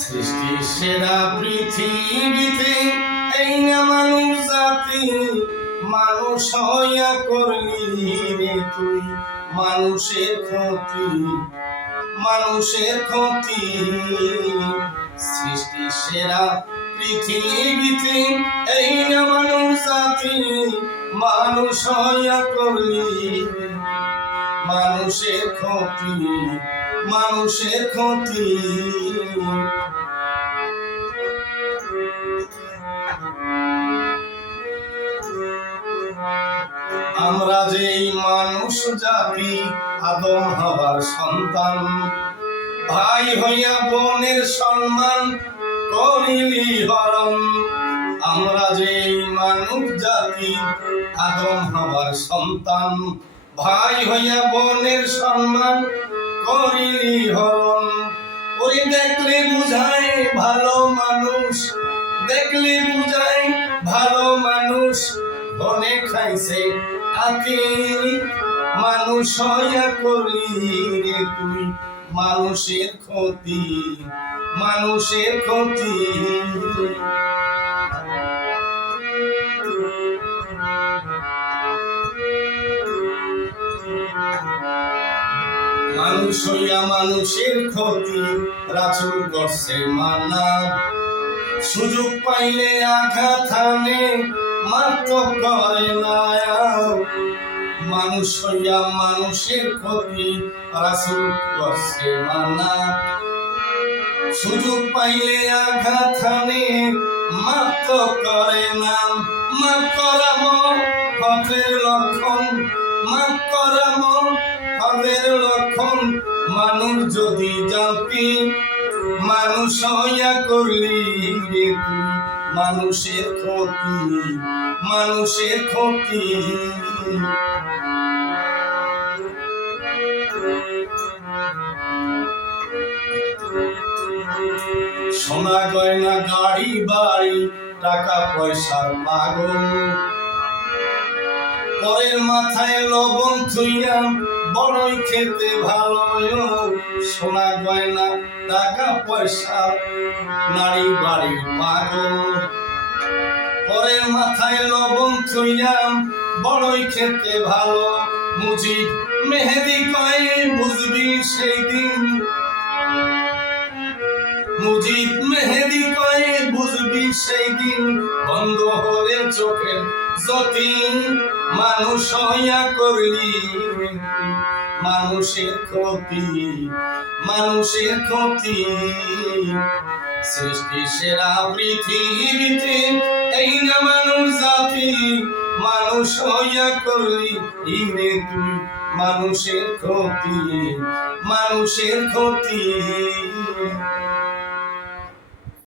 সৃষ্টি সেরা পৃথিবীতে এই না মানুষ জাতি, মানুষ হইয়া করলি রে তুই মানুষের ক্ষতি, মানুষের ক্ষতি। সৃষ্টি সেরা পৃথিবীতে এই না মানুষ জাতি, মানুষ হইয়া করলি মানুষের ক্ষতি, মানুষের ক্ষতি। আমরা যেই মানুষ জাতি আদম হওয়ার সন্তান, ভাই হইয়া বোনের সম্মান করিলি হরণ। আমরা যেই মানুষ জাতি আদম হওয়ার সন্তান, ভাই হইয়া বোনের সম্মান করিলি হরণ। ওই দেখলে বুঝায় ভালো মানুষ, দেখলে বুঝায় ভালো মানুষ, বনে খাইছে আতি, মানুষ হইয়া করলি রে তুই মানুষের ক্ষতি, মানুষের ক্ষতি। মানুষ হইয়া মানুষের ক্ষতি রাসূল করছে মানা, সুযোগ পাইলে আঘাত হানে মাত্র করে না। মানুষ হইয়া মানুষের ক্ষতি রাসূল করছে মানা, সুযোগ পাইলে আঘাত হানে মাত্র করে না। মাফ করা হকের লক্ষণ, মাফ করা হকের লক্ষণ। মানুষ যদি জানতি মানুষ হইয়া করলি রে তুই মানুষের ক্ষতি, মানুষের ক্ষতি। সোনা গয়না গাড়ি বাড়ি টাকা পয়সার পাগল, পরের মাথায় লবণ থুইয়া বড়ই খেতে ভালো। সোনা গয়না টাকা পয়সা নারী বাড়ির পাগল, পরের মাথায় লবণ থুইয়া বড়ই খেতে ভালো। মুজিব মেহেদি কয় বুঝবি সেই দিন, মুজিব মেহেদি কয় বুঝবি সেই দিন, বন্ধ হলে চোখের জ্যোতি মানুষ হইয়া করলি মানুষের ক্ষতি, মানুষের ক্ষতি। সৃষ্টি সেরা পৃথিবীতে এই না মানুষ জাতি, মানুষ হইয়া করলি রে তুই মানুষের ক্ষতি, মানুষের ক্ষতি।